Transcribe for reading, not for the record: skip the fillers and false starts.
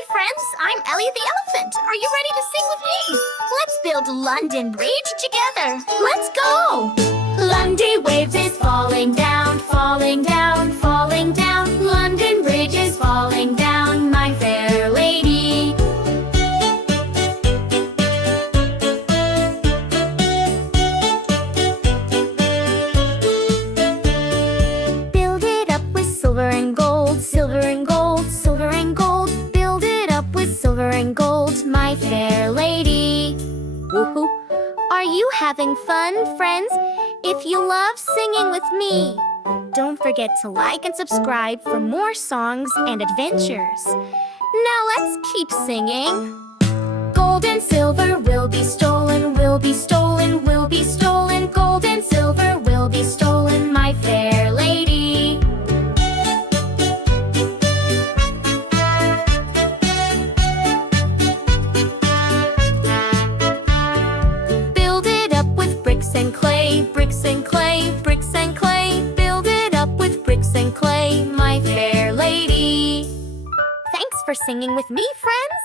Hi, friends. I'm Ellie the Elephant. Are you ready to sing with me? Let's build London Bridge together. Let's go! London waves is falling down, falling down, falling down. London Bridge is falling down, my fair lady. Build it up with silver and gold, silver and gold, silver and gold. Build it up with silver and gold, my fair lady. Woohoo! Are you having fun, friends? If you love singing with me, don't forget to like and subscribe for more songs and adventures. Now let's keep singing. Gold and silver will be stolen, will be stolen, will be stolen. Gold and silver will be stolen, my fair lady. Build it up with bricks and clay, bricks and clay, bricks and clay. Build it up with bricks and clay, my fair lady. Thanks for singing with me, friends.